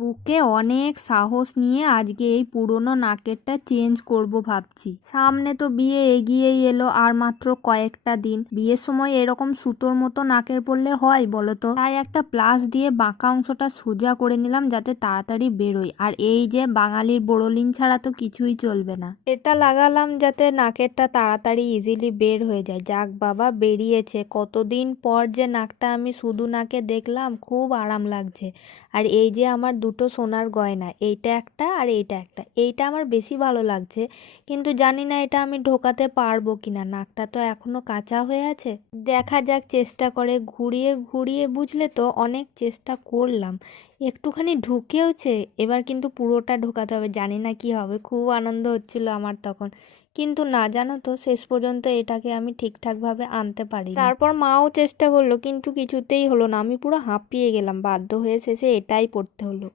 বুকে অনেক সাহস নিয়ে আজকে এই পুরনো নাকেরটা চেঞ্জ করব ভাবছি। সামনে তো বিয়ে এগিয়েই এলো, আর মাত্র কয়েকটা দিন। বিয়ের সময় এরকম সুতোর মতো নাকের পরলে হয় বলো তো? তাই একটা প্লাস দিয়ে বাঁকা অংশটা সোজা করে নিলাম যাতে তাড়াতাড়ি বেরোয়। আর এই যে বাঙালির বোরোলিন ছাড়া তো কিছুই চলবে না। এটা লাগালাম যাতে নাকেরটা তাড়াতাড়ি ইজিলি বের হয়ে যায়। যাক বাবা, বেরিয়েছে। কতদিন পর যে নাকটা আমি শুধু নাকে দেখলাম, খুব আরাম লাগছে। আর এই যে আমার দুটো সোনার গয়না, এইটা একটা আর এইটা একটা, এইটা আমার বেশি ভালো লাগছে। কিন্তু জানি না এটা আমি ঢোকাতে পারবো কিনা, নাকটা তো এখনো কাঁচা হয়ে আছে। দেখা যাক, চেষ্টা করে ঘুরিয়ে ঘুরিয়ে, বুঝলে তো, অনেক চেষ্টা করলাম। একটুখানি ঢুকেওছে, এবার কিন্তু পুরোটা ঢোকাতে হবে। জানি না কি হবে, খুব আনন্দ হচ্ছিল আমার তখন। কিন্তু না, জানো তো, শেষ পর্যন্ত এটাকে আমি ঠিকঠাকভাবে আনতে পারি। তারপর মাও চেষ্টা করলো, কিন্তু কিছুতেই হলো না। আমি পুরো হাঁপিয়ে গেলাম, বাধ্য হয়ে শেষে এটাই পড়তে হলো।